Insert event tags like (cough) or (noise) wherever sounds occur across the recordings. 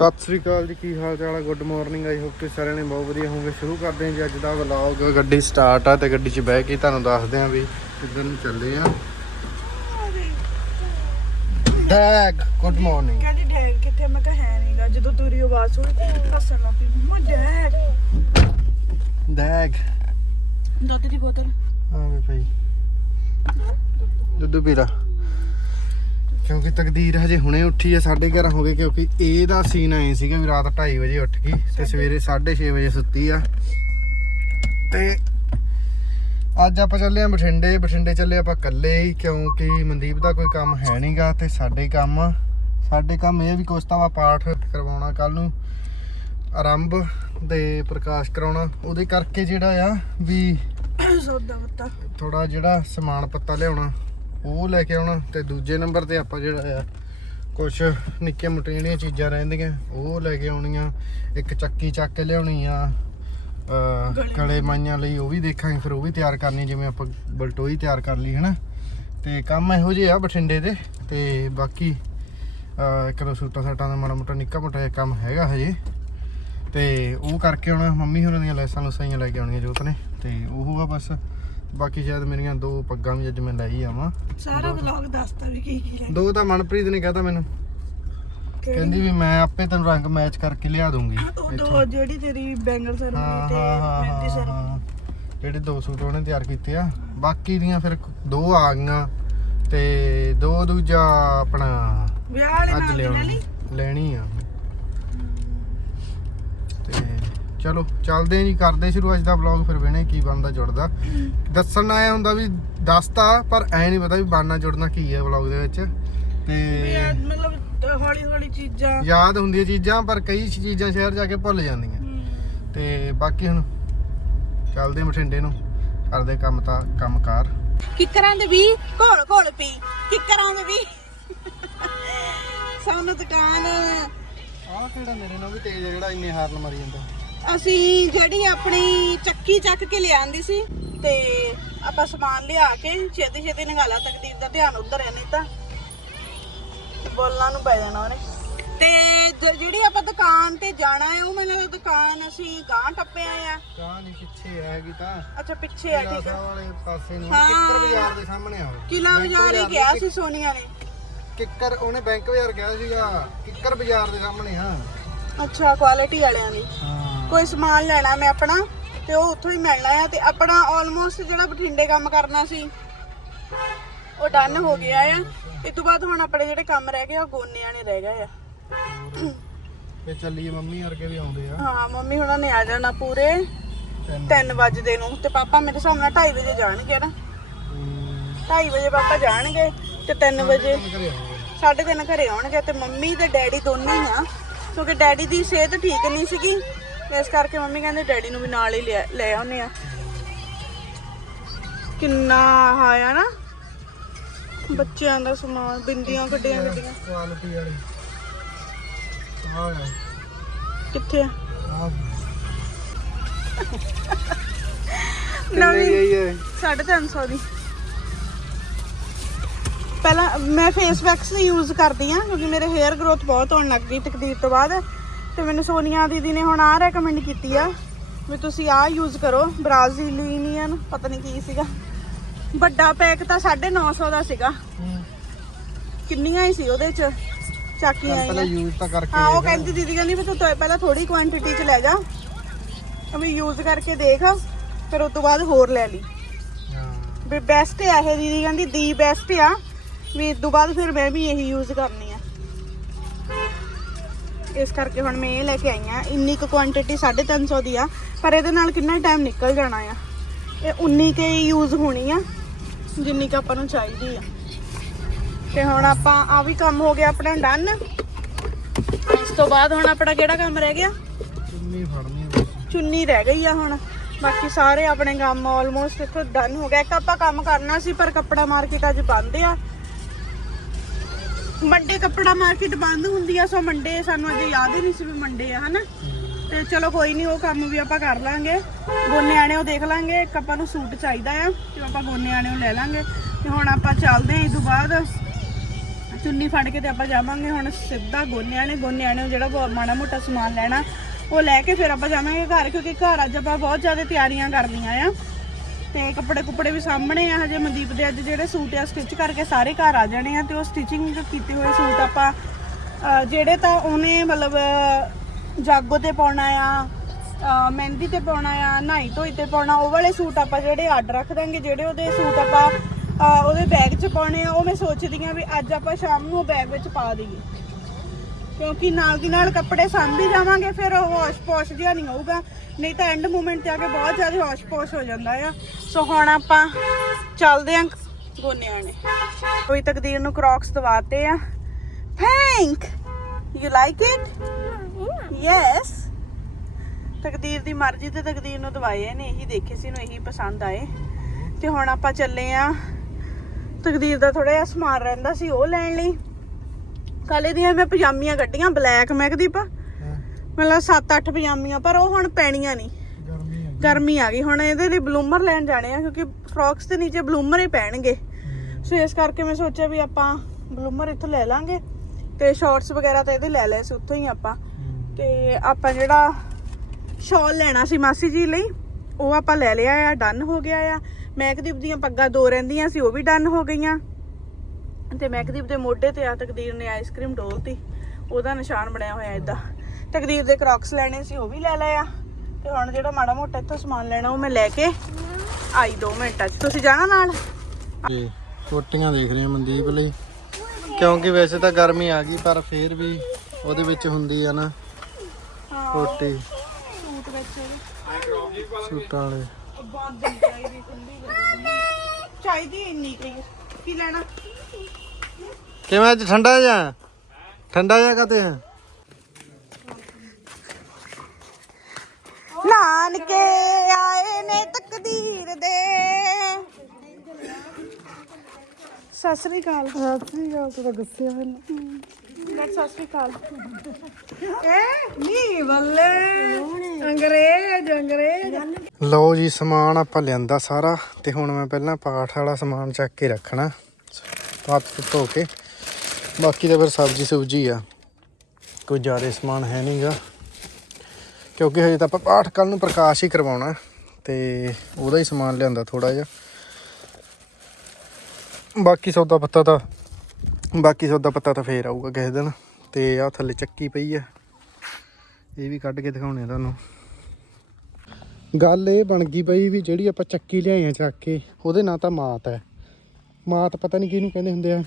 ਸਤਿ ਸ੍ਰੀ ਅਕਾਲ ਜੀ ਕੀ ਹਾਲ ਚਾਲ ਹੈ ਗੁੱਡ ਮਾਰਨਿੰਗ ਆਈ ਹੋਪ ਕਿ ਸਾਰਿਆਂ ਨੇ ਬਹੁਤ ਵਧੀਆ ਹੋਵੋਗੇ। ਸ਼ੁਰੂ ਕਰਦੇ ਹਾਂ ਜੀ ਅੱਜ ਦਾ ਵਲੌਗ ਗੱਡੀ ਸਟਾਰਟ ਆ ਤੇ ਗੱਡੀ 'ਚ ਬਹਿ ਕੇ ਤੁਹਾਨੂੰ ਦੱਸਦੇ ਹਾਂ ਵੀ ਕਿੱਧਰ ਨੂੰ ਚੱਲੇ ਆ। ਡੈਗ ਗੁੱਡ ਮਾਰਨਿੰਗ ਕਹਿੰਦੀ ਡੈਡ ਕਿੱਥੇ ਮੈਂ ਕਿਹਾ ਹੈ ਨਹੀਂਗਾ ਜਦੋਂ ਤੇਰੀ ਆਵਾਜ਼ ਸੁਣੀ ਹੱਸਣ ਲੱਗ ਪਈ। ਮੈਂ ਡੈਡ ਡੈਗ ਦੁੱਧ ਦੀ ਬੋਤਲ। ਆ ਵੀ ਭਾਈ। ਦੁੱਧ ਪੀ ਲਾ। ਕਿਉਂਕਿ ਤਕਦੀਰ ਹਜੇ ਹੁਣੇ ਉੱਠੀ ਹੈ 11:30 ਹੋ ਗਏ ਕਿਉਂਕਿ ਇਹਦਾ ਸੀਨ ਐ ਸੀਗਾ ਵੀ ਰਾਤ 2:30 ਵਜੇ ਉੱਠ ਗਈ ਤੇ ਸਵੇਰੇ 6:30 ਵਜੇ ਸੁੱਤੀ ਆ। ਤੇ ਅੱਜ ਆਪਾਂ ਚੱਲੇ ਆ ਬਠਿੰਡੇ ਬਠਿੰਡੇ ਚੱਲੇ ਆਪਾਂ ਇਕੱਲੇ ਹੀ ਕਿਉਂਕਿ ਮਨਦੀਪ ਦਾ ਕੋਈ ਕੰਮ ਹੈ ਨਹੀਂਗਾ ਤੇ ਸਾਡੇ ਕੰਮ ਸਾਡੇ ਕੰਮ ਇਹ ਵੀ ਕੁਛ ਤਾਂ ਪਾਠ ਕਰਵਾਉਣਾ ਕੱਲ ਨੂੰ ਆਰੰਭ ਦੇ ਪ੍ਰਕਾਸ਼ ਕਰਾਉਣਾ। ਉਹਦੇ ਕਰਕੇ ਜਿਹੜਾ ਆ ਵੀ ਸੌਦਾ ਪੱਤਾ। ਥੋੜਾ ਜਿਹੜਾ ਸਮਾਨ ਪੱਤਾ ਲਿਆਉਣਾ। ਉਹ ਲੈ ਕੇ ਆਉਣਾ ਤੇ ਦੂਜੇ ਨੰਬਰ ਤੇ ਆਪਾਂ ਜਿਹੜਾ ਆ ਕੁਝ ਨਿੱਕੀਆਂ ਮੋਟੀਆਂ ਜਿਹੜੀਆਂ ਚੀਜ਼ਾਂ ਰਹਿੰਦੀਆਂ ਉਹ ਲੈ ਕੇ ਆਉਣੀਆਂ। ਇੱਕ ਚੱਕੀ ਚੱਕ ਕੇ ਲਿਆਉਣੀ ਆ ਗਲੇ ਮਾਈਆਂ ਲਈ ਉਹ ਵੀ ਦੇਖਾਂਗੇ ਫਿਰ ਉਹ ਵੀ ਤਿਆਰ ਕਰਨੀ ਜਿਵੇਂ ਆਪਾਂ ਬਲਟੋਈ ਤਿਆਰ ਕਰ ਲਈ ਹਨਾ। ਤੇ ਕੰਮ ਇਹੋ ਜਿਹੇ ਆ ਬਠਿੰਡੇ ਦੇ ਤੇ ਬਾਕੀ ਦੋ ਸੂਟਾਂ ਸਾਟਾਂ ਦਾ ਮਾੜਾ ਮੋਟਾ ਨਿੱਕਾ ਮੋਟਾ ਜਿਹਾ ਕੰਮ ਹੈਗਾ ਹਜੇ। ਤੇ ਉਹ ਕਰਕੇ ਆਉਣਾ ਮੰਮੀ ਹੋਰਾਂ ਦੀਆਂ ਲੈਸਾਂ ਲੁਸਾਈਆਂ ਲੈ ਕੇ ਆਉਣੀਆਂ ਜੋਤ ਨੇ ਤੇ ਉਹ ਆ ਬਸ। ਬਾਕੀ ਸ਼ਾਇਦ ਮੇਰੀਆਂ ਦੋ ਪੱਗਾਂ ਵੀ ਅੱਜ ਮੈਂ ਲੈ ਹੀ ਆਵਾਂ। ਸਾਰਾ ਵਲੌਗ ਦੱਸਤਾ ਵੀ ਕੀ ਕੀ ਲੈ ਦੋ ਤਾਂ ਮਨਪ੍ਰੀਤ ਨੇ ਕਹਤਾ ਮੈਨੂੰ। ਕਹਿੰਦੀ ਵੀ ਮੈਂ ਆਪੇ ਤੈਨੂੰ ਰੰਗ ਮੈਚ ਕਰਕੇ ਲਿਆ ਦੂੰਗੀ ਉਹ। ਦੋ ਜਿਹੜੀ ਤੇਰੀ ਬੈਂਗਲ ਸਰਮਨੀ ਤੇ ਮਹਿੰਦੀ ਸਰਮਨੀ ਜਿਹੜੇ ਦੋ ਸੂਟ ਉਹਨੇ ਤਿਆਰ ਕੀਤੇ ਆ। ਬਾਕੀ ਦੀਆਂ ਫਿਰ ਦੋ ਆ ਗਈਆਂ। ਤੇ ਦੋ ਦੂਜਾ ਆਪਣਾ ਵਿਆਹ ਵਾਲੇ ਨਾਲ ਲੈਣੀ ਆ ਤੇ ਚਲੋ ਚੱਲਦੇ ਆਂ ਜੀ ਕਰਦੇ ਸ਼ੁਰੂ ਅੱਜ ਦਾ ਵਲੌਗ ਫਿਰ ਵੇਣੇ ਕੀ ਬਣਦਾ ਜੁੜਦਾ। ਦੱਸਣ ਆਇਆ ਹੁੰਦਾ ਵੀ ਦੱਸਤਾ ਪਰ ਐ ਨਹੀਂ ਪਤਾ ਵੀ ਬਣਨਾ ਜੁੜਨਾ ਕੀ ਹੈ ਵਲੌਗ ਦੇ ਵਿੱਚ। ਤੇ ਮਤਲਬ ਹੌਲੀ ਹੌਲੀ ਚੀਜ਼ਾਂ। ਯਾਦ ਹੁੰਦੀਆਂ ਚੀਜ਼ਾਂ ਪਰ ਕਈ ਚੀਜ਼ਾਂ ਸ਼ਹਿਰ ਜਾ ਕੇ ਭੁੱਲ ਜਾਂਦੀਆਂ। ਤੇ ਬਾਕੀ ਹੁਣ ਚੱਲਦੇ ਆਂ ਬਠਿੰਡੇ ਨੂੰ ਕਰਦੇ ਕੰਮ ਤਾਂ ਕੰਮਕਾਰ। ਕਿੱਕਰਾਂ ਦੇ ਵੀ ਘੋਲ ਘੋਲ ਪੀ ਕਿੱਕਰਾਂ ਦੇ ਵੀ। ਸਾਨੂੰ ਦੁਕਾਨ ਆਹ ਕਿਹੜਾ ਮੇਰੇ ਨਾਲ ਵੀ ਤੇਜ਼ ਹੈ ਜਿਹੜਾ ਇੰਨੇ ਹਾਰਨ ਮਾਰੀ ਜਾਂਦਾ। ਅਸੀਂ ਜਿਹੜੀ ਆਪਣੀ ਚੱਕੀ ਚੱਕ ਕੇ ਲਿਆਂਦੀ ਸੀ ਤੇ ਆਪਾਂ ਸਮਾਨ ਲਿਆ ਕੇ ਛੇਤੀ ਛੇਤੀ ਨਿਗਾਲਾ ਤਕਦੀਰ ਦਾ ਧਿਆਨ ਉਧਰ ਹੈ ਨਹੀਂ ਤਾਂ ਬੋਲਣਾ ਨੂੰ ਪੈ ਜਾਣਾ ਉਹਨੇ। ਤੇ ਜ- ਜਿਹੜੀ ਆਪਾਂ ਦੁਕਾਨ ਤੇ ਜਾਣਾ ਹੈ ਉਹ ਮੈਨੂੰ ਦੁਕਾਨ ਅਸੀਂ ਗਾਂ ਟੱਪੇ ਆਏ ਆ। ਕਾਹ ਨਹੀਂ ਪਿੱਛੇ ਹੈਗੀ ਤਾਂ। ਅੱਛਾ ਪਿੱਛੇ ਆ ਠੀਕ ਆ ਸਾਹਿਬ ਵਾਲੇ ਪਾਸੇ ਨੂੰ। ਹਾਂ। ਕਿੱਕਰ ਬਾਜ਼ਾਰ ਦੇ ਸਾਹਮਣੇ ਆ ਕਿਲਾ ਬਾਜ਼ਾਰ ਹੀ ਗਿਆ ਸੀ ਸੋਨੀਆ ਨੇ। ਕਿੱਕਰ ਉਹਨੇ ਬੈਂਕ ਬਾਜ਼ਾਰ ਗਿਆ ਸੀਗਾ। ਕਿੱਕਰ ਬਾਜ਼ਾਰ ਦੇ ਸਾਹਮਣੇ ਆ। ਅੱਛਾ ਕੁਆਲਿਟੀ ਵਾਲਿਆਂ ਦੀ। ਹਾਂ। ਕੋਈ ਸਮਾਨ ਲੈਣਾ ਮੈਂ ਆਪਣਾ ਤੇ ਉਹ ਉੱਥੋਂ ਹੀ ਮਿਲਣਾ ਆ ਤੇ ਆਪਣਾ ਆਲਮੋਸਟ ਜਿਹੜਾ ਬਠਿੰਡੇ ਕੰਮ ਕਰਨਾ ਸੀ ਉਹ ਡਨ ਹੋ ਗਿਆ ਆ। ਇਸ ਤੋਂ ਬਾਅਦ ਹੁਣ ਆਪਣੇ ਜਿਹੜੇ ਕੰਮ ਰਹਿ ਗਏ ਆ ਉਹ ਗੋਨਿਆਂ ਨੇ ਰਹਿ ਗਏ ਆ। ਤੇ ਚੱਲੀਏ ਮੰਮੀ ਵਰਗੇ ਵੀ ਆਉਂਦੇ ਆ। ਹਾਂ ਮੰਮੀ ਹੁਣਾਂ ਨੇ ਆ ਜਾਣਾ ਪੂਰੇ ਤਿੰਨ 3 ਵਜੇ ਨੂੰ ਤੇ ਪਾਪਾ ਮੇਰੇ ਹਿਸਾਬ ਨਾਲ 2:30 ਵਜੇ ਜਾਣਗੇ ਨਾ। ਹਮ, 2:30 ਵਜੇ ਪਾਪਾ ਜਾਣਗੇ ਤੇ 3 ਵਜੇ ਤਿੰਨ ਘਰੇ ਆਉਂਦੇ ਸਾਢੇ ਤਿੰਨ ਘਰੇ ਆਉਣਗੇ ਤੇ ਮੰਮੀ ਤੇ ਡੈਡੀ ਦੋਨੇ ਹੀ ਆ ਕਿਉਂਕਿ ਡੈਡੀ ਦੀ ਸਿਹਤ ਠੀਕ ਨਹੀਂ ਸੀਗੀ ਇਸ ਕਰਕੇ ਮੰਮੀ ਕਹਿੰਦੇ ਡੈਡੀ ਨੂੰ ਵੀ ਨਾਲ ਹੀ ਲਿਆ- ਲੈ ਆਉਨੇ ਆ। ਕਿੰਨਾ ਆਇਆ ਨਾ। ਬੱਚਿਆਂ ਦਾ ਸਮਾਨ ਬਿੰਦੀਆਂ ਗੱਡੀਆਂ ਗੱਡੀਆਂ। ਕੁਆਲਿਟੀ ਵਾਲੀ। ਆ। ਕਿੱਥੇ ਆ? ਆ ਨਵੀਂ ਇਹ ਹੈ 350 ਦੀ। ਪਹਿਲਾਂ ਮੈਂ ਫੇਸ ਵੈਕਸ ਯੂਜ਼ ਕਰਦੀ ਆ ਕਿਉਂਕਿ ਮੇਰੇ ਹੇਅਰ ਗਰੋਥ ਬਹੁਤ ਹੋਣ ਲੱਗ ਗਈ ਤਕਦੀਰ ਤੋਂ ਬਾਅਦ। ਤੇ ਮੈਨੂੰ ਸੋਨੀਆ ਦੀਦੀ ਨੇ ਹੁਣ ਆ ਰეკਮੈਂਡ ਕੀਤੀ ਆ ਵੀ ਤੁਸੀਂ ਆ ਯੂਜ਼ ਕਰੋ ਬ੍ਰਾਜ਼ੀਲੀਅਨ ਪਤਾ ਨਹੀਂ ਕੀ ਸੀਗਾ। ਵੱਡਾ ਪੈਕ ਤਾਂ 950 ਦਾ ਸੀਗਾ। ਕਿੰਨੀਆਂ ਹੀ ਸੀ ਉਹਦੇ ਚ ਚਾਕੀਆਂ ਪਹਿਲਾਂ ਆਈਆਂ ਯੂਜ਼ ਤਾਂ ਕਰਕੇ ਹਾਂ ਉਹ। ਕਹਿੰਦੀ ਦੀਦੀ ਕਹਿੰਦੀ ਵੀ ਤੂੰ ਤਾਂ ਪਹਿਲਾਂ ਥੋੜੀ ਕੁਆਂਟੀਟੀ ਚ ਲੈ ਜਾ। ਵੀ ਯੂਜ਼ ਕਰਕੇ ਦੇਖ ਫਿਰ ਉਸ ਤੋਂ ਬਾਅਦ ਹੋਰ ਲੈ ਲਈ। ਵੀ ਬੈਸਟ ਆ ਇਹ ਦੀਦੀ ਕਹਿੰਦੀ ਦੀ ਬੈਸਟ ਆ। ਵੀ ਇਸ ਤੋਂ ਬਾਅਦ ਫਿਰ ਮੈਂ ਵੀ ਇਹੀ ਯੂਜ਼ ਕਰਨੀ ਇਸ ਕਰਕੇ ਹੁਣ ਮੈਂ ਇਹ ਲੈ ਕੇ ਆਈ ਆ ਇੰਨੀ ਕੁ ਕੁਆਂਟੀਟੀ 350 ਦੀ ਆ ਪਰ ਇਹਦੇ ਨਾਲ ਕਿੰਨਾ ਟਾਈਮ ਨਿਕਲ ਜਾਣਾ ਆ? ਇਹ 19 ਕੇ ਯੂਜ਼ ਹੋਣੀ ਆ ਜਿੰਨੀ ਕੁ ਆਪਾਂ ਨੂੰ ਚਾਹੀਦੀ ਆ। ਤੇ ਹੁਣ ਆਪਾਂ ਆ ਵੀ ਕੰਮ ਹੋ ਗਿਆ ਆਪਣਾ ਡਨ ਇਸ ਤੋਂ ਬਾਅਦ ਹੁਣ ਆਪਣਾ ਕਿਹੜਾ ਕੰਮ ਰਹਿ ਗਿਆ? ਚੁੰਨੀ ਫੜਨੀ ਚੁੰਨੀ ਰਹਿ ਗਈ ਆ ਹੁਣ। ਬਾਕੀ ਸਾਰੇ ਆਪਣੇ ਕੰਮ ਆਲਮੋਸਟ ਇੱਥੋਂ ਡਨ ਹੋ ਗਿਆ ਇੱਕ ਆਪਾਂ ਕੰਮ ਕਰਨਾ ਸੀ ਪਰ ਕੱਪੜਾ ਮਾਰਕੀਟ ਅੱਜ ਬੰਦ ਆ। ਮੰਡੇ ਕੱਪੜਾ ਮਾਰਕੀਟ ਬੰਦ ਹੁੰਦੀ ਆ ਸੋ ਮੰਡੇ ਸਾਨੂੰ ਅਜੇ ਯਾਦ ਹੀ ਨਹੀਂ ਸੀ ਵੀ ਮੰਡੇ ਆ, ਹਨਾ? ਤੇ ਚਲੋ ਕੋਈ ਨਹੀਂ, ਉਹ ਕੰਮ ਵੀ ਆਪਾਂ ਕਰ ਲਾਂਗੇ। ਗੋਨੇ ਆਣੇ ਉਹ ਦੇਖ ਲਾਂਗੇ, ਇੱਕ ਆਪਾਂ ਨੂੰ ਸੂਟ ਚਾਹੀਦਾ ਆ, ਤੇ ਆਪਾਂ ਗੋਨੇ ਆਣੇ ਉਹ ਲੈ ਲਾਂਗੇ। ਤੇ ਹੁਣ ਆਪਾਂ ਚੱਲਦੇ ਆਂ ਇਸ ਤੋਂ ਬਾਅਦ। ਚੁੰਨੀ ਫੜ ਕੇ ਤੇ ਆਪਾਂ ਜਾਵਾਂਗੇ ਹੁਣ ਸਿੱਧਾ ਗੋਨਿਆਂ ਨੇ ਗੋਨਿਆਂ ਨੇ ਜਿਹੜਾ ਬਹੁਤ ਮਾੜਾ ਮੋਟਾ ਸਮਾਨ ਲੈਣਾ, ਉਹ ਲੈ ਕੇ ਫਿਰ ਆਪਾਂ ਜਾਵਾਂਗੇ ਘਰ, ਕਿਉਂਕਿ ਘਰ ਅੱਜ ਆਪਾਂ ਬਹੁਤ ਜ਼ਿਆਦਾ ਤਿਆਰੀਆਂ ਕਰਨੀਆਂ ਆ। ਤੇ ਕੱਪੜੇ ਕੁਪੜੇ ਵੀ ਸਾਹਮਣੇ ਆ ਹਜੇ ਮਨਦੀਪ ਦੇ ਅੱਜ ਜਿਹੜੇ ਸੂਟ ਆ ਸਟਿਚ ਕਰਕੇ ਸਾਰੇ ਘਰ ਆ ਜਾਣੇ ਆ ਤੇ ਉਹ ਸਟਿਚਿੰਗ ਕੀਤੇ ਹੋਏ ਸੂਟ ਆਪਾਂ ਜਿਹੜੇ ਤਾਂ ਉਹਨੇ ਮਤਲਬ ਜਾਗੋ ਤੇ ਪਾਉਣਾ ਆ ਮਹਿੰਦੀ ਤੇ ਪਾਉਣਾ ਆ, ਨਹਾਈ ਧੋਈ ਤੇ ਪਾਉਣਾ, ਉਹ ਵਾਲੇ ਸੂਟ ਆਪਾਂ ਜਿਹੜੇ ਆਰਡਰ ਰੱਖ ਦਾਂਗੇ, ਜਿਹੜੇ ਉਹਦੇ ਸੂਟ ਆਪਾਂ ਉਹਦੇ ਬੈਗ 'ਚ ਪਾਉਣੇ ਆ, ਉਹ ਮੈਂ ਸੋਚਦੀ ਆ ਵੀ ਅੱਜ ਆਪਾਂ ਸ਼ਾਮ ਨੂੰ ਬੈਗ ਵਿੱਚ ਪਾ ਦਈਏ। ਕਿਉਂਕਿ ਨਾਲ ਦੀ ਨਾਲ ਕੱਪੜੇ ਸਾਂਭੀ ਜਾਵਾਂਗੇ, ਫਿਰ ਉਹ ਵਾਸ਼ ਪੋਸ਼ ਜਿਹਾ ਨਹੀਂ ਹੋਊਗਾ। ਨਹੀਂ ਤਾਂ ਐਂਡ ਮੂਮੈਂਟ ਤੇ ਆ ਕੇ ਬਹੁਤ ਜ਼ਿਆਦਾ ਵਾਸ਼ ਪੋਸ਼ ਹੋ ਜਾਂਦਾ ਆ। ਸੋ ਹੁਣ ਆਪਾਂ ਚੱਲਦੇ ਆਂ ਗੋਨਿਆਂ ਨੇ ਕੋਈ ਤਕਦੀਰ ਨੂੰ ਕ੍ਰੌਕਸ ਦਵਾਤੇ ਆ। Thank you like it yes ਤਕਦੀਰ ਦੀ ਮਰਜ਼ੀ ਤੇ ਤਕਦੀਰ ਨੂੰ ਦਵਾਏ ਨੇ ਇਹੀ ਦੇਖੇ ਸੀ ਨੂੰ ਇਹੀ ਪਸੰਦ ਆਏ। ਤੇ ਹੁਣ ਆਪਾਂ ਚੱਲੇ ਆ। ਤਕਦੀਰ ਦਾ ਥੋੜਾ ਜਿਹਾ ਸਮਾਨ ਰਹਿੰਦਾ ਸੀ ਉਹ ਲੈਣ ਲਈ। ਕਾਲੇ ਦੀਆਂ ਮੈਂ ਪਜਾਮੀਆਂ ਕੱਢੀਆਂ ਬਲੈਕ ਮੈਕਦੀਪ ਮਤਲਬ 7-8 ਪਜਾਮੀਆਂ ਪਰ ਉਹ ਹੁਣ ਪੈਣੀਆਂ ਨਹੀਂ। ਗਰਮੀ ਆ ਗਰਮੀ ਆ ਗਈ। ਹੁਣ ਇਹਦੇ ਲਈ ਬਲੂਮਰ ਲੈਣ ਜਾਣੇ ਆ ਕਿਉਂਕਿ ਫਰੌਕਸ ਦੇ ਨੀਚੇ ਬਲੂਮਰ ਹੀ ਪੈਣਗੇ। ਸੋ ਇਸ ਕਰਕੇ ਮੈਂ ਸੋਚਿਆ ਵੀ ਆਪਾਂ ਬਲੂਮਰ ਇੱਥੋਂ ਲੈ ਲਾਂਗੇ। ਤੇ ਸ਼ਾਰਟਸ ਵਗੈਰਾ ਤਾਂ ਇਹਦੇ ਲੈ ਲਏ ਸੀ ਉੱਥੋਂ ਹੀ ਆਪਾਂ। ਤੇ ਆਪਾਂ ਜਿਹੜਾ ਸ਼ਾਲ ਲੈਣਾ ਸੀ ਮਾਸੀ ਜੀ ਲਈ ਉਹ ਆਪਾਂ ਲੈ ਲਿਆ ਆ ਡਨ ਹੋ ਗਿਆ ਆ। ਮੈਕਦੀਪ ਦੀਆਂ ਪੱਗਾਂ ਦੋ ਰਹਿੰਦੀਆਂ ਸੀ ਉਹ ਵੀ ਡਨ ਹੋ ਗਈਆਂ। ਤੇ ਮੈਕਦੀਪ ਦੇ ਮੋਢੇ ਤੇ ਆ ਤਕਦੀਰ ਨੇ ਆਈਸਕ੍ਰੀਮ ਡੋਲਤੀ। ਉਹਦਾ ਨਿਸ਼ਾਨ ਬਣਿਆ ਹੋਇਆ ਇਦਾਂ ਤਕਦੀਰ ਦੇ ਕ੍ਰੌਕਸ ਲੈਣੇ ਸੀ ਉਹ ਵੀ ਲੈ ਲਏ ਆ। ਤੇ ਹੁਣ ਜਿਹੜਾ ਮਾੜਾ ਮੋਟਾ ਇੱਥੋਂ ਸਮਾਨ ਲੈਣਾ ਉਹ ਮੈਂ ਲੈ ਕੇ ਆਈ 2 ਮਿੰਟਾਂ 'ਚ। ਤੁਸੀਂ ਜਾਣਾ ਨਾਲ? ਇਹ ਕੋਟੀਆਂ ਦੇਖ ਰਹੇ ਮਨਦੀਪ ਲਈ। ਕਿਉਂਕਿ ਵੈਸੇ ਤਾਂ ਗਰਮੀ ਆ ਗਈ ਪਰ ਫੇਰ ਵੀ ਉਹਦੇ ਵਿੱਚ ਹੁੰਦੀ ਆ ਨਾ ਕੋਟੀ ਸੂਟ ਵਿੱਚ ਸੂਟਾਂ ਵਾਲੇ। ਬੰਦ ਚਾਹੀਦੀ ਇੰਨੀ। ਕੀ ਲੈਣਾ? ਕਿਵੇਂ ਅੱਜ ਠੰਡਾ ਜਾਂ ਠੰਡਾ ਜਾਂ ਕਹਤੇ ਹੈ ਨਾਨਕੇ ਆਏ ਨੇ ਤਕਦੀਰ ਦੇ। ਸਤਿ ਸ੍ਰੀ ਅਕਾਲ। ਸੱਚੀ ਗੱਲ ਤਾਂ ਗੁੱਸੇ ਆ ਮੈਨੂੰ। ਲੈਟ ਸਤਿ ਸ੍ਰੀ ਅਕਾਲ। ਨੀ ਬੱਲੇ। ਅੰਗਰੇਜ਼ ਅੰਗਰੇਜ਼। ਲਓ ਜੀ ਸਮਾਨ ਆਪਾਂ ਲਿਆਂਦਾ ਸਾਰਾ ਤੇ ਹੁਣ ਮੈਂ ਪਹਿਲਾਂ ਪਾਠ ਵਾਲਾ ਸਮਾਨ ਚੱਕ ਕੇ ਰੱਖਣਾ। ਹੱਥ ਧੋ ਕੇ। ਬਾਕੀ ਤਾਂ ਫਿਰ ਸਬਜ਼ੀ ਸੁਬਜੀ ਆ। ਕੋਈ ਜ਼ਿਆਦਾ ਸਮਾਨ ਹੈ ਨਹੀਂਗਾ ਕਿਉਂਕਿ ਹਜੇ ਤਾਂ ਆਪਾਂ ਪਾਠ ਕੱਲ ਨੂੰ ਪ੍ਰਕਾਸ਼ ਹੀ ਕਰਵਾਉਣਾ ਤੇ ਉਹਦਾ ਹੀ ਸਮਾਨ ਲਿਆਂਦਾ ਥੋੜਾ ਜਿਹਾ। ਬਾਕੀ ਸੌਦਾ ਪੱਤਾ ਤਾਂ ਬਾਕੀ ਸੌਦਾ ਪੱਤਾ ਤਾਂ ਫੇਰ ਆਊਗਾ ਕਿਸੇ ਦਿਨ। ਤੇ ਆ ਥੱਲੇ ਚੱਕੀ ਪਈ ਆ। ਇਹ ਵੀ ਕੱਢ ਕੇ ਦਿਖਾਉਣੇ ਆ ਤੁਹਾਨੂੰ। ਗੱਲ ਇਹ ਬਣ ਗਈ ਪਈ ਵੀ ਜਿਹੜੀ ਆਪਾਂ ਚੱਕੀ ਲਿਆਏ ਲਿਆਈਆਂ ਚੱਕ ਕੇ, ਉਹਦੇ ਨਾਂ ਤਾਂ ਮਾਤ ਹੈ। ਮਾਤ ਪਤਾ ਨਹੀਂ ਕਿਹਨੂੰ ਕਹਿੰਦੇ ਹੁੰਦੇ ਆ।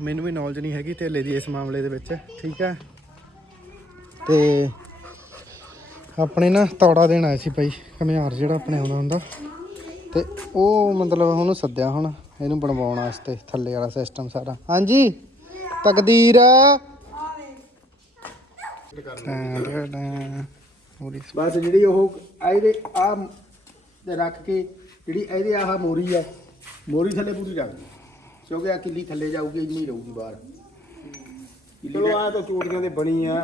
ਮੈਨੂੰ ਵੀ ਨੌਲੇਜ ਨਹੀਂ ਹੈਗੀ ਧੇਲੇ ਦੀ ਇਸ ਮਾਮਲੇ ਦੇ ਵਿੱਚ, ਠੀਕ ਹੈ? ਤੇ ਆਪਣੇ ਨਾ ਤੌੜਾ ਦੇਣ ਆਇਆ ਸੀ ਭਾਈ, ਘਮਿਆਰ ਜਿਹੜਾ ਆਪਣੇ ਆਉਂਦਾ ਹੁੰਦਾ। ਤੇ ਉਹ ਮਤਲਬ ਉਹਨੂੰ ਸੱਦਿਆ ਹੁਣ, ਇਹਨੂੰ ਬਣਵਾਉਣ ਵਾਸਤੇ, ਥੱਲੇ ਵਾਲਾ ਸਿਸਟਮ ਸਾਰਾ। ਹਾਂਜੀ? ਤਕਦੀਰ। ਬਸ ਜਿਹੜੀ ਉਹ ਇਹਦੇ ਆ ਰੱਖ ਕੇ, ਜਿਹੜੀ ਇਹਦੇ ਆਹ ਮੋਰੀ ਆ ਮੋਰੀ ਥੱਲੇ ਪੂਰੀ ਰੱਖ। ਕਿਉਂਕਿ ਆ ਕਿੱਲੀ ਥੱਲੇ ਜਾਊਗੀ ਇੰਨੀ ਰਹੂਗੀ ਬਾਹਰ। ਚਲੋ ਆ ਤਾਂ ਚੋਟੀਆਂ ਦੇ ਬਣੀ ਆ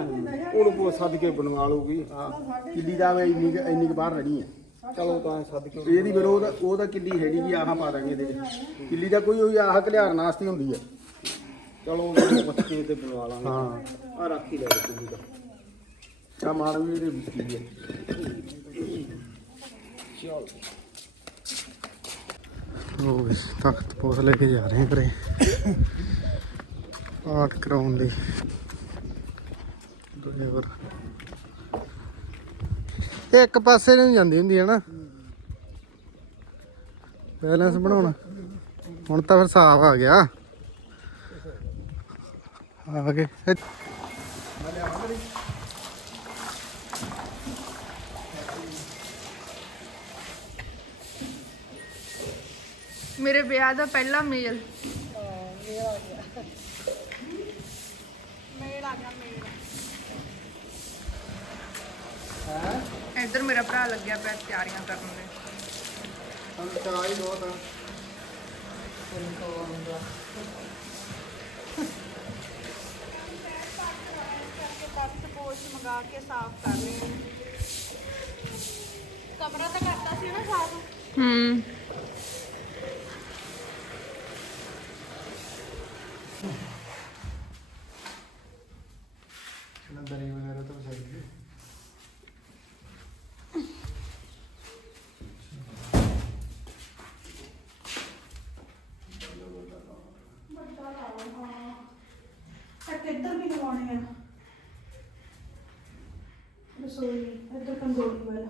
ਉਹਨੂੰ ਪੋ ਸੱਦ ਕੇ ਬਣਵਾ ਲਊਗੀ। ਆ ਕਿੱਲੀ ਦਾ ਵੀ ਇੰਨੀ ਕੁ- ਇੰਨੀ ਕੁ ਬਾਹਰ ਰਹਿਣੀ ਆ। ਚਲੋ ਤਾਂ ਸੱਦ ਕੇ ਇਹਦੀ ਫਿਰ ਉਹਦਾ ਉਹਦਾ ਕਿੱਲੀ ਹੈਗੀ ਜੀ ਆਹ ਪਾ ਦਾਂਗੇ ਇਹਦੇ ਵਿੱਚ। ਕਿੱਲੀ ਦਾ ਕੋਈ ਹੋਈ ਆਹ ਘਲਿਆਰ ਨਾਸਤੀ ਹੁੰਦੀ ਆ। ਚਲੋ ਉਹਨੂੰ ਕੇ ਤੇ ਬਣਵਾ ਲਾਂਗੇ। ਹਾਂ। ਆ ਰੱਖ ਹੀ ਲੈ ਕਿੱਲੀ ਦਾ ਆ ਮਾਰ ਵੀ ਇਹਦੇ ਵਿੱਚ ਹੀ ਹੈ ਚਲ। ਉਹ ਤਖਤ ਪੋਸ ਲੈ ਕੇ ਜਾ ਰਹੇ ਹਾਂ ਘਰੇ। ਪਾਠ ਕਰਾਉਣ ਲਈ। ਡਰਾਈਵਰ ਇਹ ਇੱਕ ਪਾਸੇ ਨੂੰ ਜਾਂਦੀ ਹੁੰਦੀ ਹੈ ਨਾ। ਬੈਲੈਂਸ ਬਣਾਉਣਾ। ਹੁਣ ਤਾਂ ਫਿਰ ਸਾਫ਼ ਆ ਗਿਆ। ਆ ਗਏ। ਮੇਰੇ ਵਿਆਹ ਦਾ ਪਹਿਲਾ ਮੇਲ। ਮੇਲ ਆ ਗਿਆ ਮੇਲ ਇੱਧਰ ਮੇਰਾ ਭਰਾ ਲੱਗਿਆ ਪਿਆ ਤਿਆਰੀਆਂ ਕਰਨ ਦੇ ਹੁਣ ਚਾਹ ਹੀ ਬਹੁਤ ਆ ਕਰਕੇ ਤਖਤ ਪੋਸ਼ ਮੰਗਾ ਕੇ ਸਾਫ਼ ਕਰ ਰਹੇ ਹਾਂ ਕਮਰਾ ਤਾਂ ਕਰਤਾ ਸੀ ਨਾ ਸਾਫ਼ ਹੂੰ। ਇਹਨਾਂ ਦਰੀ ਵਗੈਰਾ ਤਾਂ ਚਾਹੀਦੀ ਇੱਧਰ ਵੀ ਲਵਾਉਣੇ ਆ ਰਸੋਈ ਇੱਧਰ ਕੰਗੋਲੀ ਵਾਲਾ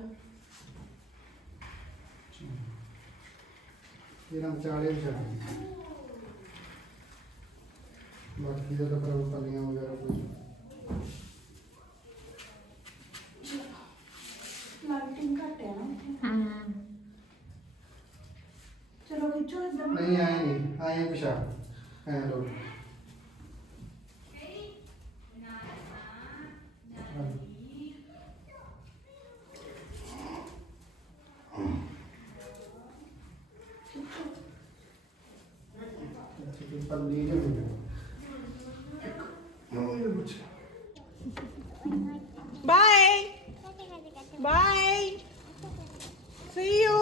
ਇਹ ਰੰਗ ਚਾਲੇ ਵਿਚਾਰੇ ਦਾ ਤਾਂ ਪਰ ਪੱਲੀਆਂ ਵਗੈਰਾ ਕੁਝ ਲਾਈਟਿੰਗ ਘੱਟ ਹੈ ਨਾ ਚਲੋ ਖਿੱਚੋ ਨਹੀਂ ਆਏ ਨਹੀਂ ਆਏ ਪਿਛਾ ਐ ਲੋ ਪੱਲੀ ਜੇ ਬਾਏ ਬਾਏ ਸੀ ਯੂ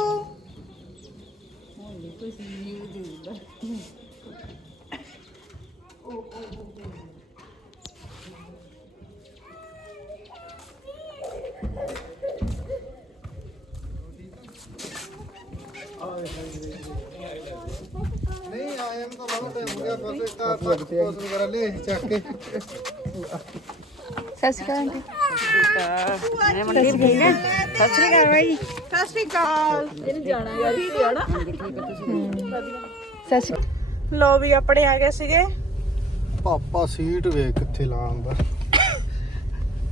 ਨਹੀਂ ਆਏ ਨੂੰ ਤਾਂ ਬਹੁਤ ਟਾਈਮ ਹੋ ਗਿਆ ਬਸ ਇੱਕ ਤਾਂ ਪੋਸ ਵਗੈਰਾ ਲੈ ਚੱਕ ਕੇ। ਸਤਿ ਸ਼੍ਰੀ ਅਕਾਲ ਬਾਈ ਸਤਿ ਸ਼੍ਰੀ ਅਕਾਲ। ਲੋ ਵੀ ਆਪਣੇ ਆ ਗਏ ਸੀਗੇ। ਪਾਪਾ ਸੀਟ ਵੇਖ ਕਿੱਥੇ ਲਾਉਂਦਾ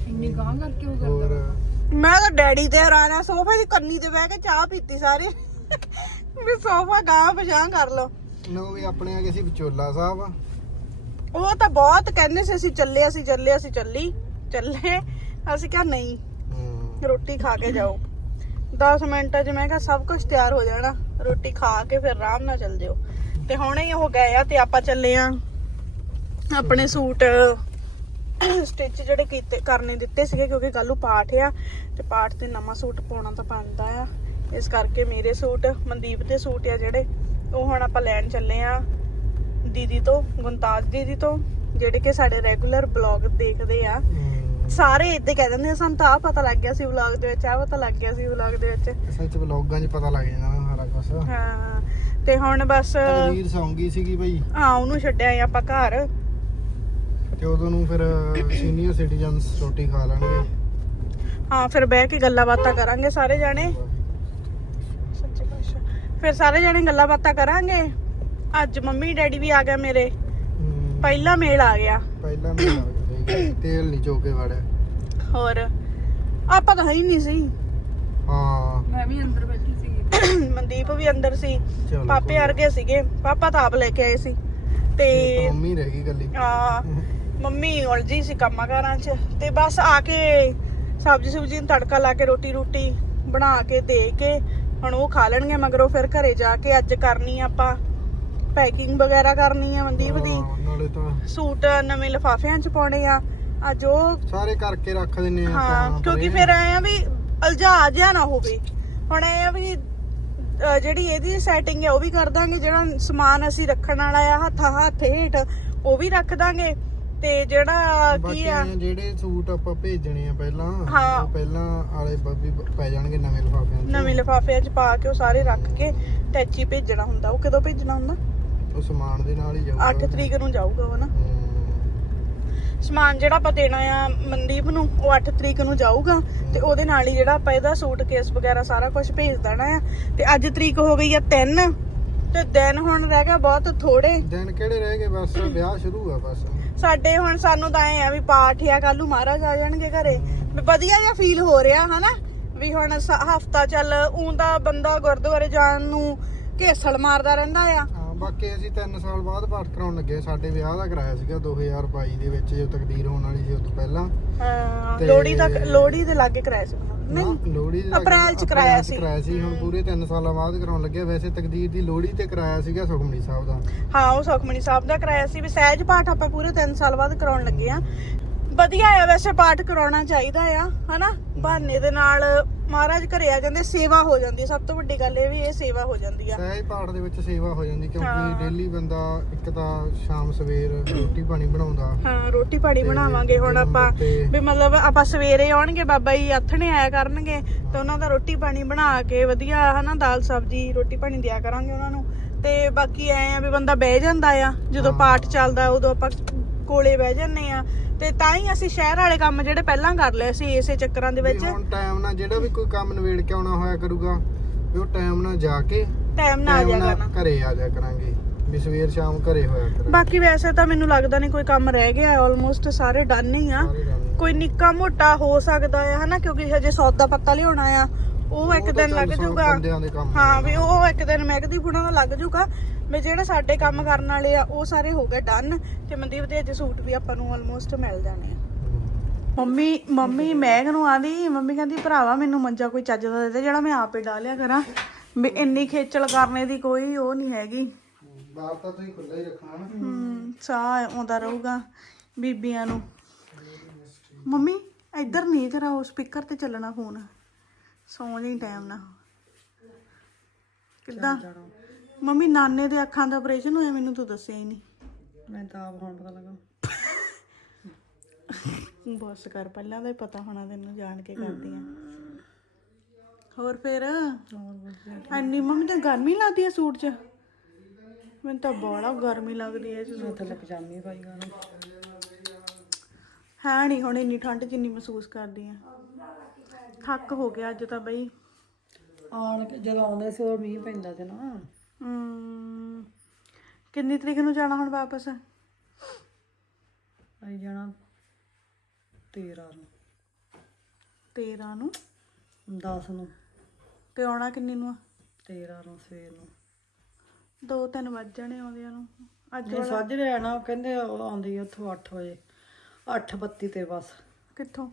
ਇੰਨੀ ਗਾਂ ਕਰਕੇ ਹੋਰ। ਮੈਂ ਤਾਂ ਡੈਡੀ ਤੇ ਹੈਰਾਨ ਆ ਸੋਫੇ ਦੀ ਕੰਨੀ ਤੇ ਬਹਿ ਕੇ ਚਾਹ ਪੀਤੀ ਸਾਰੇ। ਵੀ ਸੋਫਾ ਗਾਂ ਪਛਾਂ ਕਰ ਲਓ। ਨੋ ਵੀ ਆਪਣੇ ਆ ਗਏ ਸੀ ਵਿਚੋਲਾ ਸਾਹਿਬ। ਉਹ ਤਾਂ ਬਹੁਤ ਕਹਿੰਦੇ ਸੀ ਅਸੀਂ ਚੱਲੇ ਅਸੀਂ ਚੱਲੇ ਅਸੀਂ ਚੱਲੀ। ਚੱਲੇ ਅਸੀਂ ਕਿਹਾ ਨਹੀਂ। ਰੋਟੀ ਖਾ ਕੇ ਜਾਓ। 10 ਮਿੰਟਾਂ 'ਚ ਮੈਂ ਕਿਹਾ ਸਭ ਕੁਝ ਤਿਆਰ ਹੋ ਜਾਣਾ। ਰੋਟੀ ਖਾ ਕੇ ਫਿਰ ਆਰਾਮ ਨਾਲ ਚੱਲ ਜਿਓ। ਤੇ ਹੁਣੇ ਹੀ ਉਹ ਗਏ ਆ ਤੇ ਆਪਾਂ ਚੱਲੇ ਆ ਆਪਣੇ ਸੂਟ, ਸਟਿਚ ਜਿਹੜੇ ਕੀਤੇ, ਕਰਨੇ ਦਿੱਤੇ ਸੀਗੇ ਕਿਉਂਕਿ ਕੱਲ ਨੂੰ ਪਾਠ ਆ ਤੇ ਪਾਠ ਤੇ ਨਵਾਂ ਸੂਟ ਪਾਉਣਾ ਤਾਂ ਪੈਂਦਾ ਆ। ਇਸ ਕਰਕੇ ਮੇਰੇ ਸੂਟ, ਮਨਦੀਪ ਦੇ ਸੂਟ ਆ ਜਿਹੜੇ, ਉਹ ਹੁਣ ਆਪਾਂ ਲੈਣ ਚੱਲੇ ਆ ਦੀਦੀ ਤੋਂ, ਗੁੰਤਾਜ ਦੀਦੀ ਤੋਂ, ਜਿਹੜੇ ਕਿ ਸਾਡੇ ਰੈਗੂਲਰ ਬਲੌਗ ਦੇਖਦੇ ਆ। ਸਾਰੇ ਇੱਦਾਂ ਕਹਿ ਦਿੰਦੇ ਆ, ਸਾਨੂੰ ਤਾਂ ਆਹ ਪਤਾ ਲੱਗ ਗਿਆ ਸੀ ਵਲੌਗ ਦੇ ਵਿੱਚ ਆਹ ਪਤਾ ਲੱਗ ਗਿਆ ਸੀ ਵਲੌਗ ਦੇ ਵਿੱਚ। ਸੱਚ ਵਲੌਗਾਂ 'ਚ ਪਤਾ ਲੱਗ ਜਾਂਦਾ ਸਾਰਾ ਕੁਝ ਹਾਂ ਤੇ ਹੁਣ ਬਸ ਤਕਦੀਰ ਸੌਂਗੀ ਸੀਗੀ ਬਈ। ਹਾਂ ਉਹਨੂੰ ਛੱਡਿਆ ਸੀ ਆਪਾਂ ਘਰ। ਤੇ ਉਦੋਂ ਨੂੰ ਫਿਰ ਸੀਨੀਅਰ ਸਿਟੀਜ਼ਨਸ ਰੋਟੀ ਖਾ ਲੈਣਗੇ। ਹਾਂ ਫਿਰ ਬਹਿ ਕੇ ਗੱਲਾਂ ਬਾਤਾਂ ਕਰਾਂਗੇ ਸਾਰੇ ਜਾਣੇ। ਸੱਚੇ ਪਾਤਸ਼ਾਹ। ਫਿਰ ਸਾਰੇ ਜਾਣੇ ਗੱਲਾਂ ਬਾਤਾਂ ਕਰਾਂਗੇ। ਅੱਜ ਮੰਮੀ ਡੈਡੀ ਵੀ ਆ ਗਏ ਮੇਰੇ। ਹਮ, ਪਹਿਲਾ ਮੇਲ ਆ ਗਿਆ। ਪਹਿਲਾਂ ਗਈ ਤੇਲ ਨਹੀਂ ਚੋਕੇ ਵੜਿਆ। ਹੋਰ ਆਪਾਂ ਤਾਂ ਹੈ ਹੀ ਨਹੀਂ ਸੀ। ਹਾਂ। ਮੈਂ ਵੀ ਅੰਦਰ ਬੈਠੀ ਸੀ (coughs) ਮਨਦੀਪ ਵੀ ਅੰਦਰ ਸੀ। ਚਲੋ ਪਾਪੇ ਵਰਗੇ ਸੀਗੇ। ਪਾਪਾ ਤਾਂ ਆਪ ਲੈ ਕੇ ਆਏ ਸੀ। ਤੇ ਮੰਮੀ ਰਹਿ ਗਈ ਗੱਲੀ ਆ ਮੰਮੀ ਉਲਝੀ ਸੀ ਕੰਮਾਂ ਕਾਰਾਂ 'ਚ। ਤੇ ਬਸ ਆ ਕੇ ਸਬਜ਼ੀ ਸੁਬਜ਼ੀ ਨੂੰ ਤੜਕਾ ਲਾ ਕੇ ਰੋਟੀ ਰੋਟੀ ਬਣਾ ਕੇ ਦੇ ਕੇ ਹੁਣ ਉਹ ਖਾ ਲੈਣਗੇ। ਮਗਰੋਂ ਫਿਰ ਘਰੇ ਜਾ ਕੇ ਅੱਜ ਕਰਨੀ ਆਪਾਂ। ਪੈਕਿੰਗ ਵਗੈਰਾ ਕਰਨੀ ਆ ਮਨਦੀਪ ਦੀ। ਹਾਂ, ਨਾਲੇ ਤਾਂ ਸੂਟ ਨਵੇਂ ਲਿਫਾਫਿਆਂ 'ਚ ਪਾਉਣੇ ਆ। ਅੱਜ ਉਹ ਸਾਰੇ ਕਰਕੇ ਰੱਖ ਦਿੰਨੇ ਆ ਹਾਂ ਤਾਂ ਕਿਉਂਕਿ। ਫਿਰ ਐ ਆ ਵੀ ਅਲਝਾ ਜਿਹਾ ਨਾ ਹੋਵੇ। ਹੁਣ ਐ ਆ ਵੀ ਜਿਹੜੀ ਇਹਦੀ ਸੈਟਿੰਗ ਹੈ ਉਹ ਵੀ ਕਰ ਦਾਂਗੇ। ਜਿਹੜਾ ਸਮਾਨ ਅਸੀਂ ਰੱਖਣ ਵਾਲਾ ਆ ਹੱਥਾਂ ਹੱਥ ਹੇਠ ਉਹ ਵੀ ਰੱਖ ਦਾਂਗੇ। ਤੇ ਜਿਹੜਾ ਬਾਕੀ ਕੀ ਆ ਐਂ ਜਿਹੜੇ ਸੂਟ ਆਪਾਂ ਭੇਜਣੇ ਆ ਪਹਿਲਾਂ ਹਾਂ। ਉਹ ਪਹਿਲਾਂ ਵਾਲੇ ਬੱਬੀ ਪੈ ਜਾਣਗੇ ਨਵੇਂ ਲਿਫਾਫਿਆਂ 'ਚ। ਨਵੇਂ ਲਿਫਾਫਿਆਂ 'ਚ ਪਾ ਕੇ ਉਹ ਸਾਰੇ ਰੱਖ ਕੇ ਟੈਚੀ ਭੇਜਣਾ ਹੁੰਦਾ। ਉਹ ਕਦੋਂ ਭੇਜਣਾ ਹੁੰਦਾ? ਉਹ ਸਮਾਨ ਦੇ ਨਾਲ ਹੀ ਜਾਊਗਾ 8 ਤਰੀਕ ਨੂੰ ਜਾਊਗਾ ਉਹ ਨਾ। ਸਮਾਨ ਜਿਹੜਾ ਆਪਾਂ ਦੇਣਾ ਆ ਮਨਦੀਪ ਨੂੰ ਉਹ 8 ਤਰੀਕ ਨੂੰ ਜਾਊਗਾ ਤੇ ਉਹਦੇ ਨਾਲ ਹੀ ਜਿਹੜਾ ਆਪਾਂ ਇਹਦਾ ਸੂਟ ਕੇਸ ਵਗੈਰਾ ਸਾਰਾ ਕੁਝ ਭੇਜ ਦੇਣਾ ਆ। ਤੇ ਅੱਜ ਤਰੀਕ ਹੋ ਗਈ ਆ 3 ਤੇ ਦਿਨ ਹੁਣ ਰਹਿ ਗਿਆ ਬਹੁਤ ਥੋੜੇ ਦਿਨ ਕਿਹੜੇ ਰਹਿ ਗਏ ਬਸ? ਵਿਆਹ ਸ਼ੁਰੂ ਆ ਬਸ। ਸਾਡੇ ਹੁਣ ਸਾਨੂੰ ਤਾਂ ਐ ਆ ਵੀ ਪਾਠ ਆ ਕੱਲ ਨੂੰ ਮਹਾਰਾਜ ਆ ਜਾਣਗੇ ਘਰੇ। ਵਧੀਆ ਜਿਹਾ ਫੀਲ ਹੋ ਰਿਹਾ ਹਨਾ? ਵੀ ਹੁਣ ਹਫਤਾ ਚੱਲ ਊਂ ਦਾ ਬੰਦਾ ਗੁਰਦੁਆਰੇ ਜਾਣ ਨੂੰ ਘੇਸਲ ਮਾਰਦਾ ਰਹਿੰਦਾ ਆ। ਬਾਕੀ ਅਸੀਂ 3 ਸਾਲ ਬਾਅਦ ਪਾਠ ਕਰਾਉਣ ਲੱਗੇ ਸਾਡੇ ਵਿਆਹ ਦਾ ਕਰਾਇਆ ਸੀਗਾ 2022 ਦੇ ਵਿੱਚ ਜਦੋਂ ਤਕਦੀਰ ਹੋਣ ਵਾਲੀ ਸੀ ਉਸ ਤੋਂ ਪਹਿਲਾਂ। ਹਾਂ, ਤੇ- ਲੋਹੜੀ ਤੱਕ ਲੋਹੜੀ ਦੇ ਲਾਗੇ ਕਰਾਇਆ ਸੀ। ਨਹੀਂ ਨਾ, ਦੇ ਅਪ੍ਰੈਲ 'ਚ ਕਰਾਇਆ ਸੀ। ਕਰਾਇਆ ਸੀ ਹੁਣ ਪੂਰੇ 3 ਸਾਲਾਂ ਬਾਅਦ ਕਰਾਉਣ ਲੱਗੇ ਵੈਸੇ ਤਕਦੀਰ ਦੀ ਲੋਹੜੀ ਤੇ ਕਰਾਇਆ ਸੀਗਾ ਸੁਖਮਨੀ ਸਾਹਿਬ ਦਾ। ਹਾਂ ਉਹ ਸੁਖਮਨੀ ਸਾਹਿਬ ਦਾ ਕਰਾਇਆ ਸੀ। ਵੀ ਸਹਿਜ ਪਾਠ ਆਪਾਂ ਪੂਰੇ 3 ਸਾਲ ਬਾਅਦ ਕਰਾਉਣ ਲੱਗੇ ਆ ਵਧੀਆ ਆ ਵੈਸੇ ਪਾਠ ਕਰਾਉਣਾ ਚਾਹੀਦਾ ਆ ਹਨਾ? ਬਹਾਨੇ ਦੇ ਨਾਲ ਮਹਾਰਾਜ ਘਰੇ ਆ ਜਾਂਦੇ ਸੇਵਾ ਹੋ ਜਾਂਦੀ। ਸਭ ਤੋਂ ਵੱਡੀ ਗੱਲ ਇਹ ਵੀ ਇਹ ਸੇਵਾ ਹੋ ਜਾਂਦੀ ਆ ਸਹਿਜ ਪਾਠ ਦੇ ਵਿੱਚ ਸੇਵਾ ਹੋ ਜਾਂਦੀ ਹਾਂ। ਕਿਉਂਕਿ ਡੇਲੀ ਬੰਦਾ ਇੱਕ ਤਾਂ ਸ਼ਾਮ ਸਵੇਰ ਰੋਟੀ ਪਾਣੀ ਬਣਾਉਂਦਾ ਹਾਂ ਰੋਟੀ ਪਾਣੀ ਤੇ ਬਣਾਵਾਂਗੇ ਹੁਣ ਆਪਾਂ ਤੇ- ਵੀ ਮਤਲਬ ਆਪਾਂ ਸਵੇਰੇ ਆਉਣਗੇ ਬਾਬਾ ਜੀ ਆਥਣੇ ਆਇਆ ਕਰਨਗੇ ਤੇ ਉਹਨਾਂ ਦਾ ਰੋਟੀ ਪਾਣੀ ਬਣਾ ਕੇ ਵਧੀਆ ਹਨਾ ਦਾਲ ਸਬਜ਼ੀ ਰੋਟੀ ਪਾਣੀ ਦਿਆ ਕਰਾਂਗੇ ਉਹਨਾਂ ਨੂੰ ਤੇ ਬਾਕੀ ਐ ਆ ਵੀ ਬੰਦਾ ਬਹਿ ਜਾਂਦਾ ਆ ਜਦੋਂ ਹਾਂ। ਪਾਠ ਚੱਲਦਾ ਉਦੋਂ ਆਪਾਂ ਕੋਲੇ ਬਹਿ ਜਾਂਦੇ ਆ। ਤੇ ਤਾਂ ਹੀ ਅਸੀਂ ਸ਼ਹਿਰ ਵਾਲੇ ਕੰਮ ਜਿਹੜੇ ਪਹਿਲਾਂ ਕਰ ਲਏ ਸੀ ਇਸੇ ਚੱਕਰਾਂ ਦੇ ਵੀ ਵਿੱਚ। ਹੁਣ ਟਾਈਮ ਨਾਲ ਜਿਹੜਾ ਵੀ ਕੋਈ ਕੰਮ ਨਵੇੜ ਕੇ ਆਉਣਾ ਹੋਇਆ ਕਰੂਗਾ ਵੀ ਉਹ ਟਾਈਮ ਨਾਲ ਜਾ ਕੇ ਟਾਈਮ ਨਾਲ ਆ time ਜਾਇਆ ਨਾਲ ਕਰਨਾ। ਘਰੇ ਆ ਜਾ ਕਰਾਂਗੇ। ਵੀ ਸਵੇਰ ਸ਼ਾਮ ਘਰੇ ਹੋਇਆ ਕਰਾਂਗੇ। ਬਾਕੀ ਵੈਸੇ ਤਾਂ ਮੈਨੂੰ ਲੱਗਦਾ ਨਹੀਂ ਕੋਈ ਕੰਮ ਰਹਿ ਗਿਆ ਆਲਮੋਸਟ ਸਾਰੇ ਡਨ ਹੀ ਆ। ਸਾਰੇ ਕੰਮ। ਕੋਈ ਨਿੱਕਾ ਮੋਟਾ ਹੋ ਸਕਦਾ ਹੈ ਹਨਾ? ਕਿਉਂਕਿ ਹਜੇ ਸੌਦਾ ਪੱਤਾ ਲਿਆਉਣਾ ਆ। ਉਹ ਇੱਕ ਦਿਨ ਲੱਗ ਜਾਊਗਾ। ਹਾਂ ਵੀ ਉਹ ਇੱਕ ਦਿਨ ਮਹਿਕਦੀ ਬੁਣਾ ਦਾ ਲੱਗ ਜਾਊਗਾ ਵੀ ਜਿਹੜੇ ਸਾਡੇ ਕੰਮ ਕਰਨ ਵਾਲੇ ਆ ਉਹ ਸਾਰੇ ਹੋ ਗਏ ਡਨ ਤੇ ਮਨਦੀਪ ਦੇ ਅੱਜ ਸੂਟ ਵੀ ਆਪਾਂ ਨੂੰ ਆਲਮੋਸਟ ਮਿਲ ਜਾਣੇ ਆ। ਮੰਮੀ ਮੰਮੀ ਮੈਗ ਨੂੰ ਆਂਦੀ ਮੰਮੀ ਕਹਿੰਦੀ ਭਰਾਵਾ ਮੈਨੂੰ ਮੰਜਾ ਕੋਈ ਚੱਜ ਦਾ ਦੇ ਦੇ ਜਿਹੜਾ ਮੈਂ ਆਪੇ ਡਾਲਿਆ ਕਰਾਂ। ਵੀ ਇੰਨੀ ਖੇਚਲ ਕਰਨੇ ਦੀ ਕੋਈ ਉਹ ਨਹੀਂ ਹੈਗੀ। ਬਾਹਰ ਤਾਂ ਤੁਸੀਂ ਖੁੱਲਾ ਹੀ ਰੱਖਣਾ ਨਾ। ਹੂੰ ਸਾਹ ਆਉਂਦਾ ਰਹੂਗਾ ਬੀਬੀਆਂ ਨੂੰ। ਮੰਮੀ ਇੱਧਰ ਨਹੀਂ ਜਰਾ ਉਹ ਸਪੀਕਰ ਤੇ ਚੱਲਣਾ ਫੋਨ। ਸੌਂ ਜਾਈ ਟਾਈਮ ਨਾਲ ਕਿੱਦਾਂ? ਮੰਮੀ ਨਾਨੇ ਦੇ ਅੱਖਾਂ ਦਾ ਆਪਰੇਸ਼ਨ ਹੋਇਆ ਮੈਨੂੰ ਤੂੰ ਦੱਸਿਆ ਹੀ ਨਹੀਂ। ਮੈਂ ਤਾਂ ਆਪ ਹੁਣ ਪਤਾ ਲੱਗਾ। ਬਸ ਕਰ ਪਹਿਲਾਂ ਦਾ ਹੀ ਪਤਾ ਹੋਣਾ ਤੈਨੂੰ ਜਾਣ ਕੇ ਕਰਦੀ ਆ। ਹੋਰ ਫਿਰ? ਐਨੀ ਮੰਮੀ ਤੇ ਗਰਮੀ ਲੱਗਦੀ ਆ ਸੂਟ 'ਚ। ਮੈਨੂੰ ਤਾਂ ਬੜਾ ਗਰਮੀ ਲੱਗਦੀ ਐ ਇਸ ਸੂਟ ਥੱਲੇ ਪਜਾਮੀ ਪਾਈ ਗਾ ਹੈ ਨਹੀਂ ਹੁਣ ਇੰਨੀ ਠੰਡ ਜਿੰਨੀ ਮਹਿਸੂਸ ਕਰਦੀ ਆ। ਥੱਕ ਹੋ ਗਿਆ ਅੱਜ ਤਾਂ ਬਈ। ਆਣ ਕੇ ਜਦੋਂ ਆਉਂਦੇ ਸੀ ਉਹ ਮੀਂਹ ਪੈਂਦਾ ਸੀ ਨਾ। ਹਮ, ਕਿੰਨੀ ਤਰੀਕ ਨੂੰ ਜਾਣਾ ਹੁਣ ਵਾਪਸ? ਅਸੀਂ ਜਾਣਾ 13 ਨੂੰ। 13 ਨੂੰ? 10 ਨੂੰ। ਤੇ ਆਉਣਾ ਕਿੰਨੀ ਨੂੰ ਆ? 13 ਨੂੰ ਸਵੇਰ ਨੂੰ। ਦੋ ਤਿੰਨ ਵੱਜ ਜਾਣੇ ਆਉਂਦਿਆਂ ਨੂੰ। ਅੱਜ ਜੇ ਸਾਜਰੇ ਆਣਾ ਉਹ ਕਹਿੰਦੇ ਉਹ ਆਉਂਦੀ ਆ ਉੱਥੋਂ 8 ਵਜੇ। 8:32 ਤੇ ਬਸ। ਕਿੱਥੋਂ?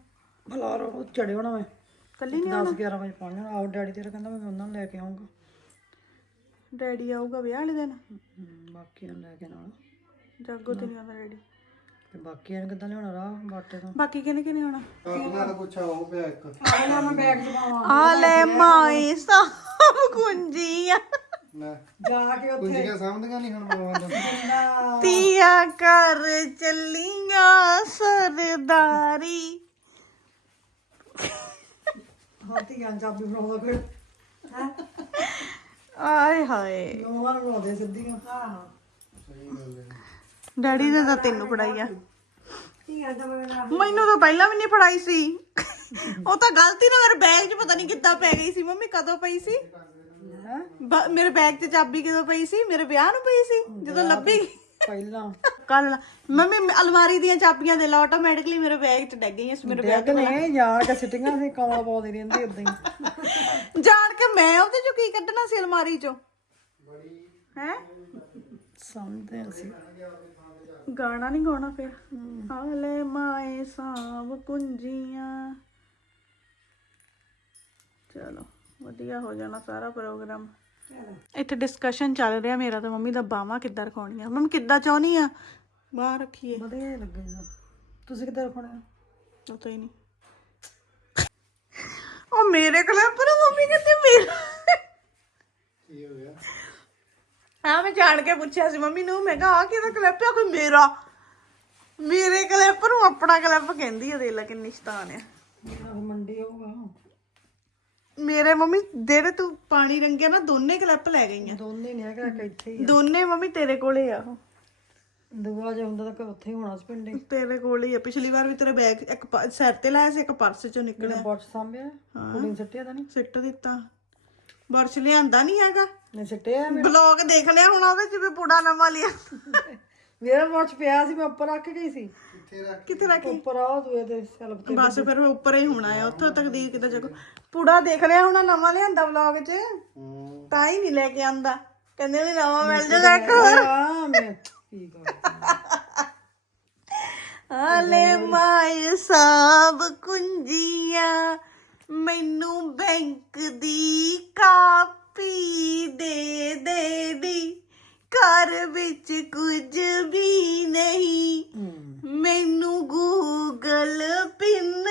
ਬਲਾਰੋ ਉਹ ਚੜੇ ਹੋਣਾ ਮੈਂ। ਕੱਲੀ ਨਹੀਂ 10 11 ਵਜੇ ਪਹੁੰਚ ਜਾਣਾ। ਆਓ ਡੈਡੀ ਤੇਰਾ ਕਹਿੰਦਾ ਮੈਂ ਉਹਨਾਂ ਨੂੰ ਲੈ ਕੇ ਆਉਂਗਾ ਡੈਡੀ ਆਊਗਾ ਵਿਆਹ ਵਾਲੇ ਦਿਨ? ਬਾਕੀਆਂ ਨੂੰ ਲੈ ਕੇ ਨਾਲ। ਜਾਗੋ ਤੇ ਨਹੀਂ ਆਉਂਦਾ ਡੈਡੀ। ਤੇ ਬਾਕੀਆਂ ਨੇ ਕਿੱਦਾਂ ਲਿਆਉਣਾ ਰਾਹ ਬਾਟੇ ਤੋਂ? ਬਾਕੀ ਕਿਹਨੇ ਕਿਹਨੇ ਆਉਣਾ? ਉਹਨਾਂ ਦਾ ਕੁਛ ਉਹ ਪਿਆ ਇੱਕ। ਆ ਲੈ ਮਾਈ ਸਾਹ ਕੁੰਜੀ ਆ। ਲੈ। ਜਾ ਕੇ ਕੁੰਜੀਆਂ ਸਮਝਦੀਆਂ ਨਹੀਂ ਹੁਣ ਬਲਵੰਤ ਤੀਆ ਕਰ ਚੱਲੀਆਂ ਸਰਦਾਰੀ। ਹਾਥੀਆਂ ਚਾਬੀ ਬਣਾਉਂਦਾ ਫਿਰ। ਆਏ ਹਾਏ। ਨੋਵਾਂ ਨੂੰ ਬਣਾਉਂਦੇ ਸਿੱਧੀਆਂ। ਹਾਂ। ਡੈਡੀ ਨੇ ਤਾਂ ਤੈਨੂੰ ਪੜਾਈ ਆ। ਮੈਨੂੰ ਤਾਂ ਪਹਿਲਾਂ ਵੀ ਨਹੀਂ ਪੜਾਈ ਸੀ। ਉਹ ਤਾਂ ਗਲਤੀ ਨਾਲ ਮੇਰੇ ਬੈਗ 'ਚ ਪਤਾ ਨਹੀਂ ਕਿੱਦਾਂ ਪੈ ਗਈ ਸੀ। ਮੰਮੀ ਕਦੋਂ ਪਈ ਸੀ? ਬ- ਮੇਰੇ ਬੈਗ 'ਚ ਚਾਬੀ ਕਦੋਂ ਪਈ ਸੀ? ਮੇਰੇ ਵਿਆਹ ਨੂੰ ਪਈ ਸੀ? ਜਦੋਂ ਲੱਭੀ? ਪਹਿਲਾਂ। ਕੱਲ ਮੰਮੀ ਅਲਮਾਰੀ ਦੀਆਂ ਚਾਬੀਆਂ ਦੇ ਲਾ ਆਟੋਮੈਟਿਕਲੀ ਮੇਰੇ ਬੈਗ 'ਚ ਡੱਗ ਗਈਆਂ ਸੀ ਮੇਰੇ ਬੈਗ ਡੈਗ ਨੇ ਜਾਣ ਕੇ ਸਿੱਟੀਆਂ ਸੀ ਕਮਲ ਪਾਉਂਦੀ ਰਹਿੰਦੀ ਉਦਾਂ ਹੀ। ਜਾਣ ਕੇ ਮੈਂ ਉਹਦੇ 'ਚੋਂ ਕੀ ਕੱਢਣਾ ਸੀ ਅਲਮਾਰੀ 'ਚੋਂ? ਹੈ? ਸਮਝਦੇ ਅਸੀਂ। ਗਾਣਾ ਨਹੀਂ ਗਾਉਣਾ ਫਿਰ? ਹਾਲੇ ਮਾਏ ਸਾਬ ਕੁੰਜੀਆਂ। ਚਲੋ ਵਧੀਆ ਹੋ ਜਾਣਾ ਸਾਰਾ ਪ੍ਰੋਗਰਾਮ। ਇੱਥੇ ਡਿਸਕਸ਼ਨ ਚੱਲ ਰਿਹਾ ਮੇਰਾ ਤਾਂ ਮੰਮੀ ਦਾ ਬਾਹਾਂ ਕਿੱਦਾਂ ਰਖਾਉਣੀਆਂ। ਮੰਮੀ ਕਿੱਦਾਂ ਚਾਹੁੰਦੀ ਆ? ਬਾਹਰ ਰੱਖੀਏ। ਵਧੀਆ ਲੱਗੇਗਾ ਤੁਸੀਂ ਕਿੱਦਾਂ ਰੱਖਣਾ ਉਹ ਤਾਂ ਹੀ ਨਹੀਂ। ਉਹ ਮੇਰੇ ਕਲਿੱਪ ਨੂੰ ਮੰਮੀ ਕਹਿੰਦੀ ਮੇਰਾ ਕੀ ਹੋ ਗਿਆ? ਆ ਮੈਂ ਜਾਣ ਕੇ ਪੁੱਛਿਆ ਸੀ ਮੰਮੀ ਨੂੰ ਮੈਂ ਕਿਹਾ ਆ ਕਿਹਦਾ ਕਲਿੱਪ ਆ? ਕੋਈ ਮੇਰਾ? ਮੇਰੇ ਕਲਿੱਪ ਨੂੰ ਆਪਣਾ ਕਲਿੱਪ ਕਹਿੰਦੀ ਆ ਦੇਖ ਲੈ ਕਿੰਨੀ ਸ਼ਤਾਨ ਆ। ਮੇਰਾ ਮੰਡੀ ਆਊਗਾ ਮੇਰੇ ਮੰਮੀ ਜਿਹੜੇ ਤੂੰ ਪਾਣੀ ਰੰਗਿਆ ਨਾ ਦੋਨੇ ਕਲਿੱਪ ਲੈ ਗਈਆਂ। ਦੋਨੇ ਨਹੀਂ ਹੈਗਾ ਕਿ ਇੱਥੇ ਹੀ ਦੋਨੇ ਮੰਮੀ ਤੇਰੇ ਕੋਲੇ ਆ। ਉਹ ਦੂਆ ਜੇ ਹੁੰਦਾ ਤਾਂ ਉੱਥੇ ਹੀ ਹੋਣਾ ਸੀ ਪਿੰਡੇ। ਤੇਰੇ ਕੋਲੇ ਹੀ ਆ। ਪਿਛਲੀ ਵਾਰ ਵੀ ਤੇਰੇ ਬੈਗ ਇੱਕ ਪ- ਸਿਰ ਤੇ ਲਾਇਆ ਸੀ ਇੱਕ ਪਰਸ ਚੋਂ ਨਿਕਲਿਆ। ਜਿਹੜਾ ਬੋਟ ਸਾਂਭਿਆ? ਕੁੜੀ ਨੇ ਸਿੱਟਿਆ ਤਾਂ ਨਹੀਂ? ਸਿੱਟ ਦਿੱਤਾ। ਬਰਸ਼ ਲਿਆਂਦਾ ਨਹੀਂ ਹੈਗਾ। ਨੇ ਸਿੱਟਿਆ ਬਲੌਗ ਦੇਖ ਲਿਆ ਹੁਣ ਉਹਦੇ ਚ ਵੀ ਪੂੜਾ ਨਵਾਂ ਲਿਆ। ਮੇਰਾ ਬੋਟ ਪਿਆ ਸੀ ਮੈਂ ਉੱਪਰ ਰੱਖ ਗਈ ਸੀ। ਕਿੱਥੇ ਰੱਖੀ ਉੱਪਰ ਆ ਦੂਏ ਦੇ ਸੈਲਫ ਤੇ ਬਸ ਫਿਰ ਉੱਪਰ ਹੀ ਹੋਣਾ ਆ ਉੱਥੋਂ ਤਕਦੀਰ ਕਿਤੇ ਜਗੋ ਪੂੜਾ ਦੇਖ ਲਿਆ ਹੁਣ ਨਵਾਂ ਲਿਆਂਦਾ ਵਲੌਗ 'ਚ? ਤਾਂ ਹੀ ਨਹੀਂ ਲੈ ਕੇ ਆਂਦਾ। ਕਹਿੰਦੇ ਵੀ ਨਵਾਂ ਮਿਲ ਜਾਊਗਾ ਇੱਕ ਹੋਰ। ਆ ਮੈਂ ਕੀ ਕਰ? ਹਲੇ ਮਾਏ ਸਾਬ ਕੁੰਜੀਆਂ ਮੈਨੂੰ ਬੈਂਕ ਦੀ ਕਾਪੀ ਦੇ ਦੇ ਦੀ ਘਰ ਵਿੱਚ ਕੁਝ ਵੀ ਮੈਨੂੰ ਗੂਗਲ ਪਿੰਨ